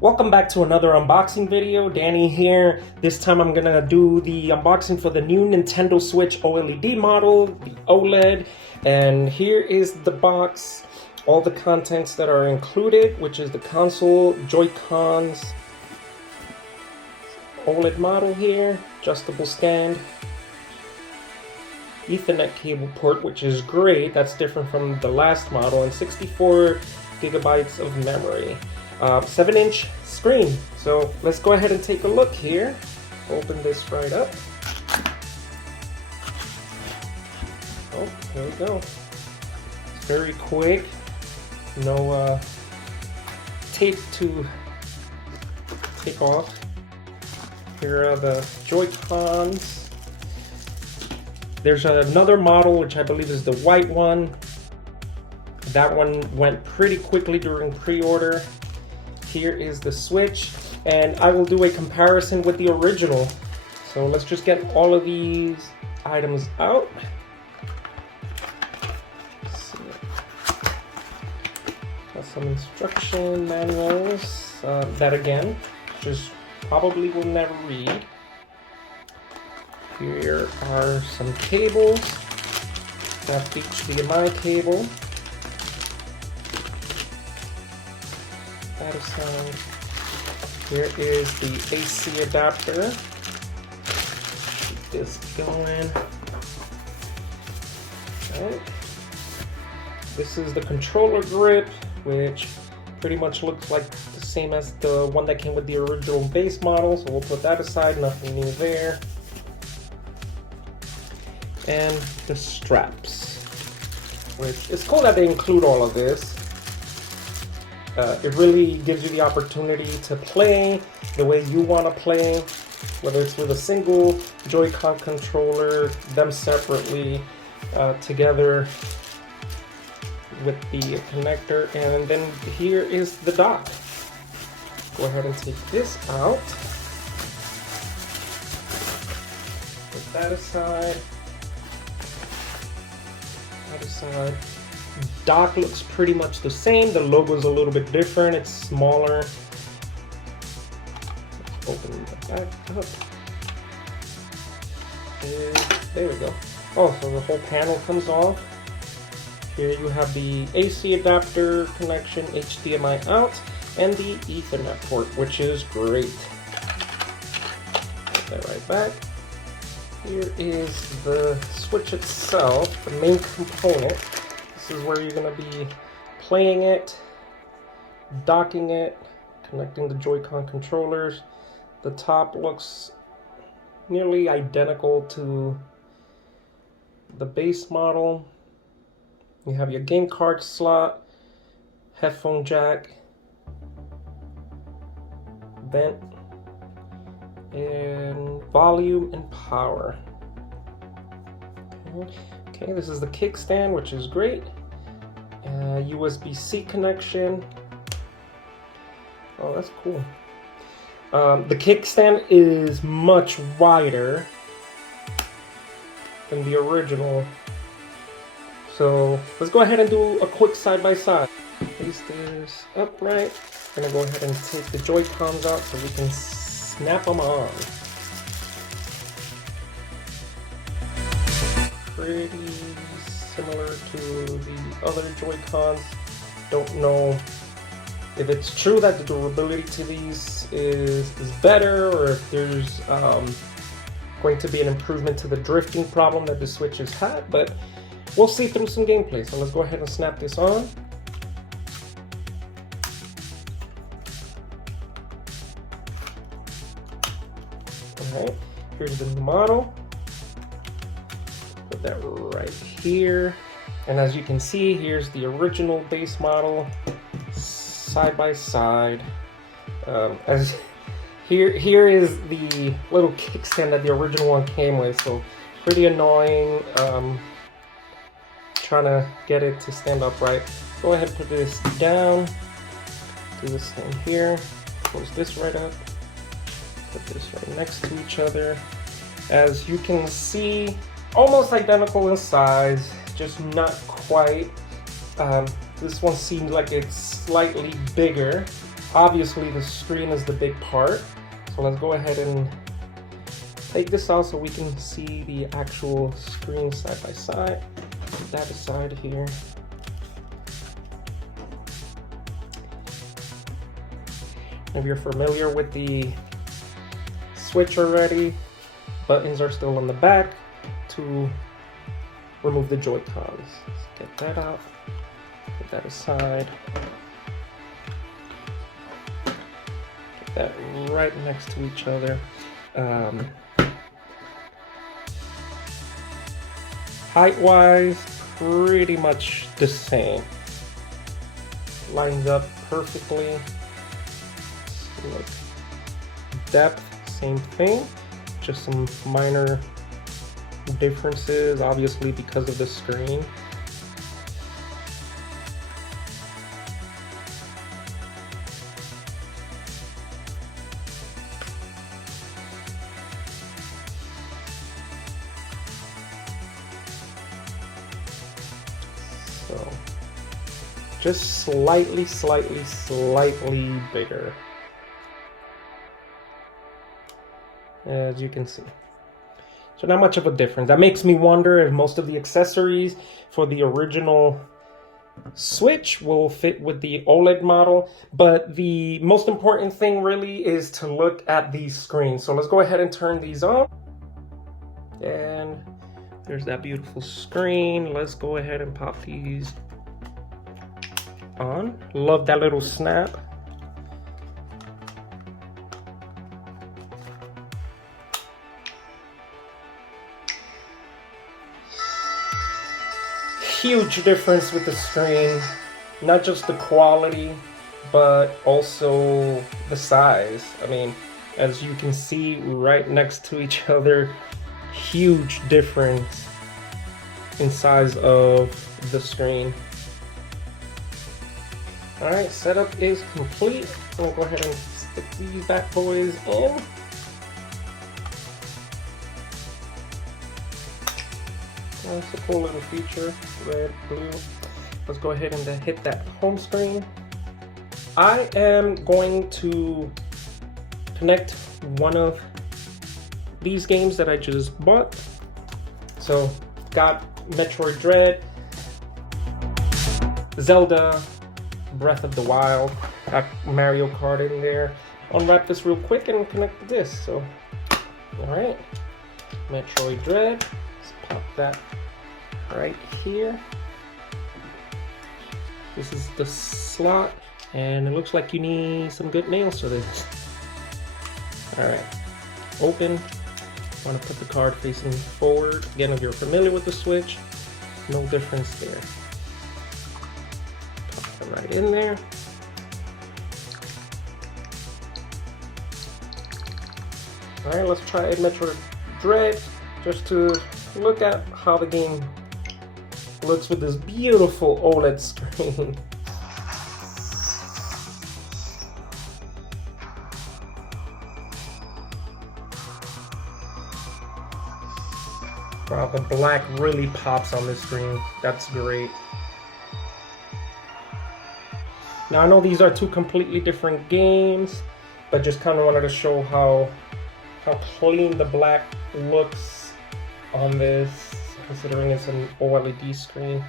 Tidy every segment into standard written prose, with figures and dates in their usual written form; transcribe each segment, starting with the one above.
Welcome back to another unboxing video. Danny here. This time I'm gonna do the unboxing for the new Nintendo Switch OLED model, the OLED. And here is the box, all the contents that are included, which is the console, Joycons, OLED model here, adjustable stand, Ethernet cable port, which is great. That's different from the last model, and 64 gigabytes of memory. 7-inch screen. So let's go ahead and take a look here. Open this right up. Oh, here we go. It's very quick. No tape to take off. Here are the Joy-Cons. There's another model, which I believe is the white one. That one went pretty quickly during pre-order. Here is the Switch, and I will do a comparison with the original. So let's just get all of these items out. Let's see. Got some instruction manuals that again, just probably will never read. Here are some cables. Got the HDMI cable. That aside, here is the AC adapter. Keep this going. Okay. This is the controller grip, which pretty much looks like the same as the one that came with the original base model, so we'll put that aside, nothing new there. And the straps, which it's cool that they include all of this. It really gives you the opportunity to play the way you want to play, whether it's with a single Joy-Con controller, them separately, together with the connector. And then here is the dock. Go ahead and take this out. Put that aside. That aside. Dock looks pretty much the same. The logo is a little bit different. It's smaller. Let's open the back up. And there we go. Oh, so the whole panel comes off. Here you have the AC adapter connection, HDMI out, and the Ethernet port, which is great. Put that right back. Here is the Switch itself, the main component. This is where you're going to be playing it, docking it, connecting the Joy-Con controllers. The top looks nearly identical to the base model. You have your game card slot, headphone jack, vent, and volume and power. Okay, this is the kickstand, which is great. USB-C connection. Oh, that's cool. The kickstand is much wider than the original. So let's go ahead and do a quick side-by-side. Place this upright. I'm gonna go ahead and take the Joy-Cons out so we can snap them on. Pretty similar to the other Joy-Cons. Don't know if it's true that the durability to these is better, or if there's going to be an improvement to the drifting problem that the Switch has had, but we'll see through some gameplay. So let's go ahead and snap this on. Alright, here's the new model. Put that right here. And as you can see, here's the original base model side by side. Here is the little kickstand that the original one came with, so pretty annoying. Trying to get it to stand upright. Go ahead and put this down. Do the same here. Close this right up. Put this right next to each other. As you can see, almost identical in size, just not quite. This one seems like it's slightly bigger. Obviously the screen is the big part, so let's go ahead and take this out so we can see the actual screen side by side. Put that aside here. If you're familiar with the Switch already, buttons are still on the back to remove the Joycons. Let's get that out, put that aside. Get that right next to each other. Height-wise, pretty much the same. Lines up perfectly. Look. Depth, same thing. Just some minor differences, obviously because of the screen. So just slightly bigger, as you can see. So not much of a difference. That makes me wonder if most of the accessories for the original Switch will fit with the OLED model, but the most important thing really is to look at these screens. So let's go ahead and turn these on. And there's that beautiful screen. Let's go ahead and pop these on. Love that little snap. Huge difference with the screen, not just the quality, but also the size. I mean, as you can see right next to each other, huge difference in size of the screen. All right, setup is complete. I'm gonna go ahead and stick these bad boys in. That's a cool little feature, red, blue. Let's go ahead and then hit that home screen. I am going to connect one of these games that I just bought. So, got Metroid Dread, Zelda, Breath of the Wild, got Mario Kart in there. Unwrap this real quick and connect this. So, all right, Metroid Dread. Let's pop that right here. This is the slot, and it looks like you need some good nails for this. All right, open. Want to put the card facing forward. Again, if you're familiar with the Switch, no difference there. Pop them right in there. All right, let's try Metroid Dread just to look at how the game looks with this beautiful OLED screen. Wow, the black really pops on this screen. That's great. Now I know these are two completely different games, but just kind of wanted to show how clean the black looks on this, considering it's an OLED screen.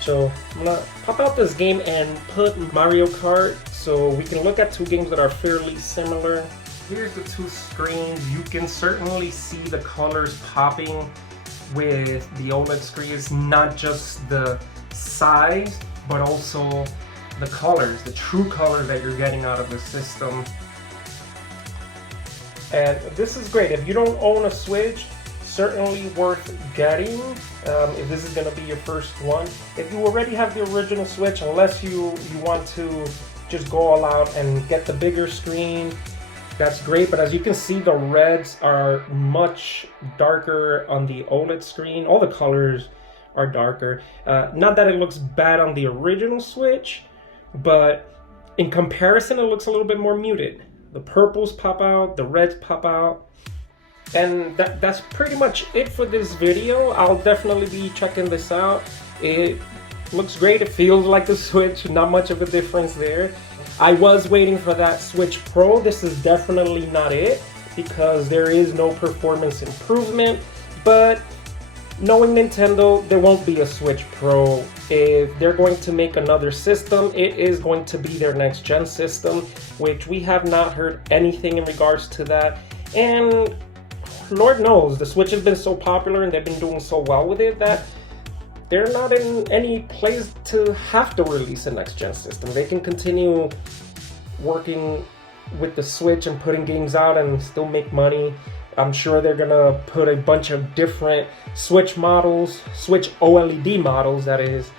So I'm gonna pop out this game and put Mario Kart so we can look at two games that are fairly similar. Here's the two screens. You can certainly see the colors popping with the OLED screen. It's not just the size, but also the colors, the true colors that you're getting out of the system. And this is great. If you don't own a Switch, certainly worth getting if this is going to be your first one. If you already have the original Switch, unless you want to just go all out and get the bigger screen, that's great. But as you can see, the reds are much darker on the OLED screen. All the colors are darker. Not that it looks bad on the original Switch, but in comparison, it looks a little bit more muted. The purples pop out, the reds pop out. And that's pretty much it for this video. I'll definitely be checking this out. It looks great. It feels like the Switch, not much of a difference there. I was waiting for that Switch Pro. This is definitely not it because there is no performance improvement, but knowing Nintendo, there won't be a Switch Pro. If they're going to make another system, it is going to be their next gen system, which we have not heard anything in regards to that. And Lord knows, the Switch has been so popular and they've been doing so well with it that they're not in any place to have to release a next gen system. They can continue working with the Switch and putting games out and still make money. I'm sure they're gonna put a bunch of different Switch models, Switch OLED models that is,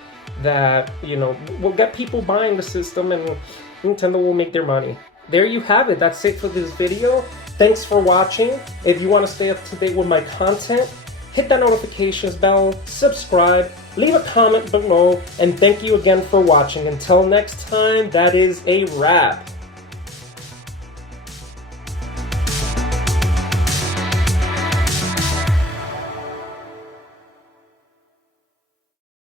that, you know, will get people buying the system and Nintendo will make their money. There you have it. That's it for this video. Thanks for watching. If you want to stay up to date with my content, hit that notifications bell, subscribe, leave a comment below, and thank you again for watching. Until next time, that is a wrap.